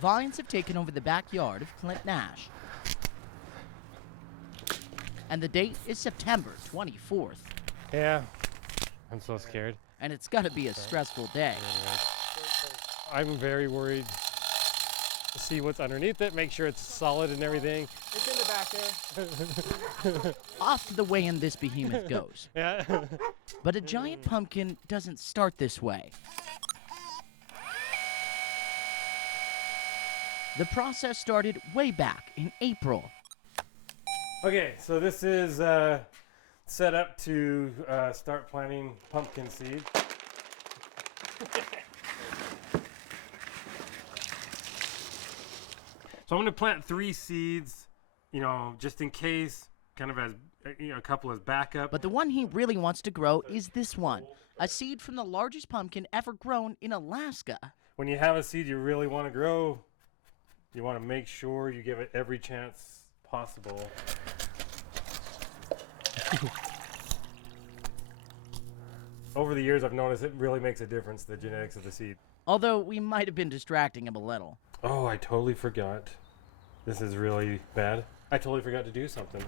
vines have taken over the backyard of Clint Nash. And the date is September 24th. Yeah, I'm so scared. And it's gotta be a stressful day. I'm very worried to see what's underneath it, make sure it's solid and everything. It's in the back there. Off to the weigh-in this behemoth goes. Yeah. But a giant pumpkin doesn't start this way. The process started way back in April. Okay, so this is set up to start planting pumpkin seed. So I'm going to plant 3 seeds, just in case, kind of as a couple as backup. But the one he really wants to grow is this one, a seed from the largest pumpkin ever grown in Alaska. When you have a seed you really want to grow, you want to make sure you give it every chance possible. Over the years, I've noticed it really makes a difference, the genetics of the seed. Although we might have been distracting him a little. Oh, I totally forgot. This is really bad. I totally forgot to do something.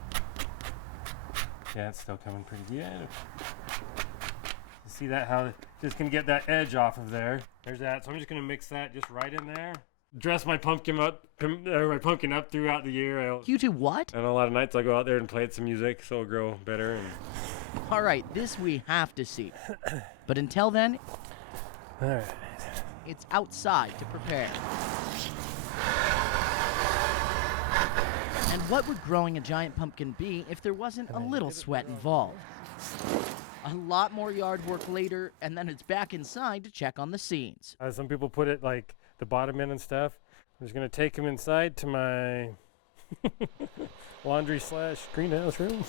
Yeah, it's still coming pretty good. You see that, how just gonna get that edge off of there. There's that. So I'm just gonna mix that just right in there. Dress my pumpkin up throughout the year. You do what? And a lot of nights I'll go out there and play some music so it'll grow better. And All right, this we have to see. But until then, all right. it's outside to prepare. And what would growing a giant pumpkin be if there wasn't a little sweat involved? A lot more yard work later, and then it's back inside to check on the seeds. Some people put it like the bottom in and stuff. I'm just gonna take them inside to my laundry/greenhouse room.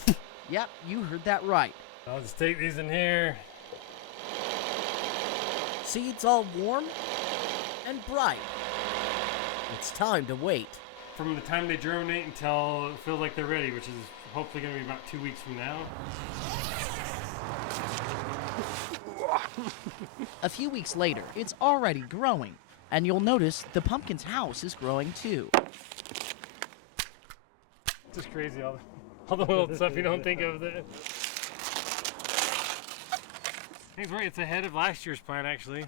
Yep, you heard that right. I'll just take these in here. Seeds all warm and bright. It's time to wait. From the time they germinate until it feels like they're ready, which is hopefully gonna be about 2 weeks from now. A few weeks later, it's already growing, and you'll notice the pumpkin's house is growing too. It's just crazy, all the little stuff you don't think of. He's right, it's ahead of last year's plant, actually.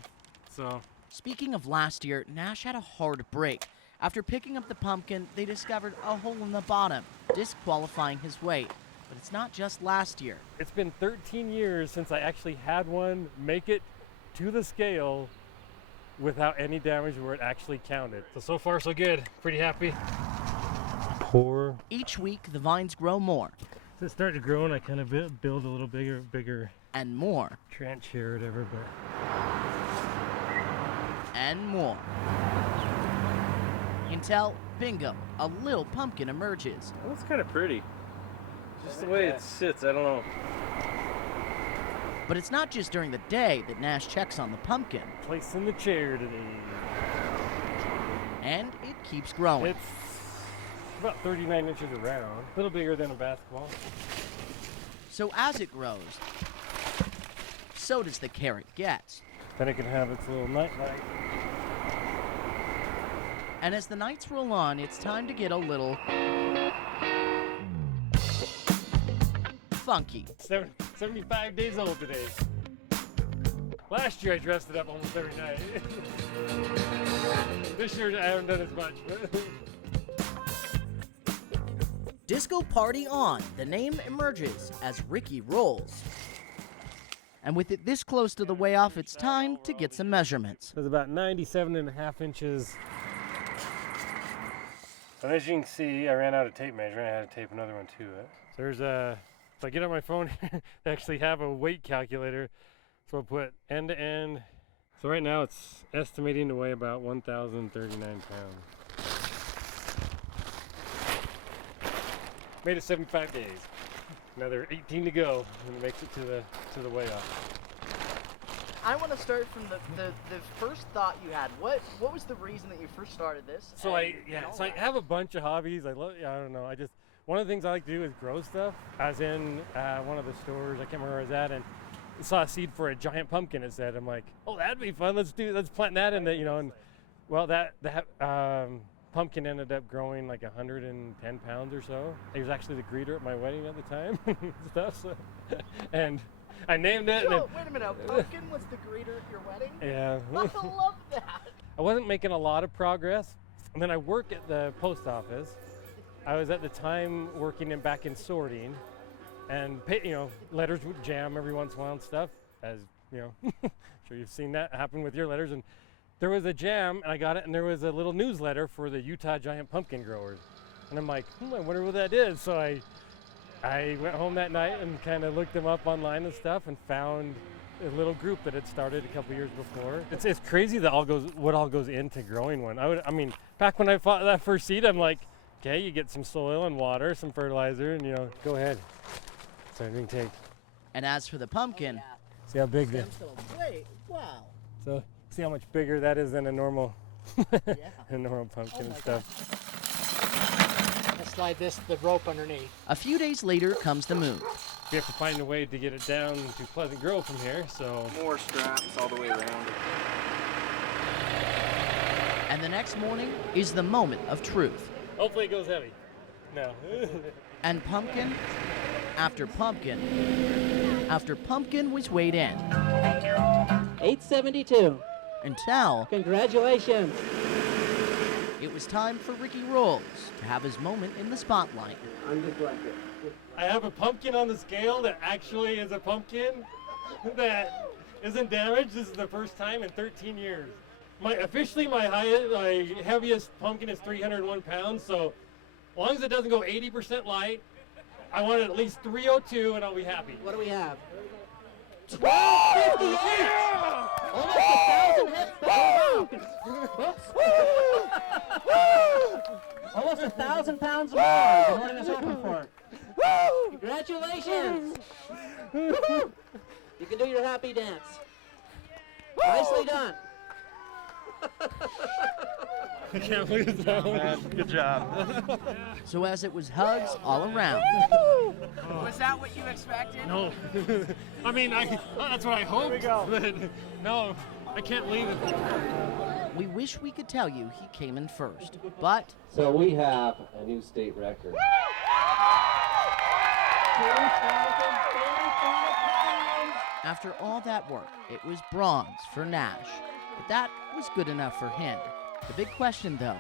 So. Speaking of last year, Nash had a hard break. After picking up the pumpkin, they discovered a hole in the bottom, disqualifying his weight. But it's not just last year. It's been 13 years since I actually had one make it to the scale without any damage where it actually counted. So far so good. Pretty happy. Pour. Each week, the vines grow more. So it started to grow and I kind of build a little bigger and more. Trench here or whatever, but. And more. Until, bingo, a little pumpkin emerges. That looks kind of pretty. Just the way it sits, I don't know. But it's not just during the day that Nash checks on the pumpkin. Placing the chair today. And it keeps growing. It's about 39 inches around. A little bigger than a basketball. So as it grows, so does the carrot get. Then it can have its little night light. And as the nights roll on, it's time to get a little funky. 75 days old today. Last year I dressed it up almost every night. This year I haven't done as much. Disco Party On, the name emerges as Ricky rolls. And with it this close to the way off, it's time to get some measurements. It was about 97.5 inches. And as you can see, I ran out of tape measuring. I had to tape another one to it. So there's a, if I get on my phone, they actually have a weight calculator. So I'll put end to end. So right now it's estimating to weigh about 1,039 pounds. Made it 75 days. Another 18 to go, and it makes it to the way off. I want to start from the first thought you had. What was the reason that you first started this? So I have a bunch of hobbies. I don't know. One of the things I like to do is grow stuff. I was in one of the stores, I can't remember where I was at, and saw a seed for a giant pumpkin. It said, I'm like, oh, that'd be fun. Let's plant that in the, and Well, that pumpkin ended up growing like 110 pounds or so. He was actually the greeter at my wedding at the time and stuff. So, and I named it. Yo, wait a minute. A pumpkin was the greeter at your wedding? Yeah. I love that. I wasn't making a lot of progress. And then I work at the post office. I was at the time working back in sorting, and letters would jam every once in a while and stuff. As you know, I'm sure you've seen that happen with your letters. And there was a jam, and I got it, and there was a little newsletter for the Utah Giant Pumpkin Growers. And I'm like, I wonder what that is. So I went home that night and kind of looked them up online and stuff, and found a little group that had started a couple years before. It's crazy that what all goes into growing one. I mean, back when I bought that first seed, I'm like, okay, you get some soil and water, some fertilizer, and go ahead. Starting to take. And as for the pumpkin, See how big Wait, wow. So see how much bigger that is than a normal, Yeah. a normal pumpkin and stuff. Let's slide the rope underneath. a few days later comes the move. We have to find a way to get it down to Pleasant Grove from here. So More straps all the way around. And the next morning is the moment of truth. hopefully it goes heavy. No. And pumpkin after pumpkin after pumpkin was weighed in 872. until Congratulations. it was time for Ricky Rolls to have his moment in the spotlight. I have a pumpkin on the scale that actually is a pumpkin that isn't damaged. This is the first time in 13 years. My heaviest pumpkin is 301 pounds, so as long as it doesn't go 80% light, I want it at least 302 and I'll be happy. What do we have? 1258! Almost 1,000 pounds more than what it was hoping for. Congratulations! You can do your happy dance. Nicely done. I can't believe that. Good job. So as it was hugs all around, Was that what you expected? No. I mean, that's what I hoped. But no, I can't leave it. we wish we could tell you he came in first, but So we have a new state record. after all that work, it was bronze for Nash. But that was good enough for him. The big question though,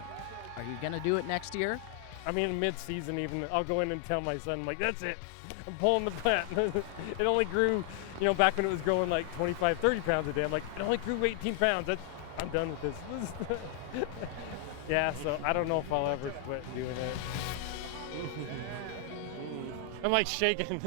are you gonna do it next year? I mean, mid-season even, I'll go in and tell my son, like, that's it. I'm pulling the plant. It only grew, back when it was growing like 25, 30 pounds a day. I'm like, it only grew 18 pounds. I'm done with this. Yeah, so I don't know if I'll ever quit doing it. I'm like shaking.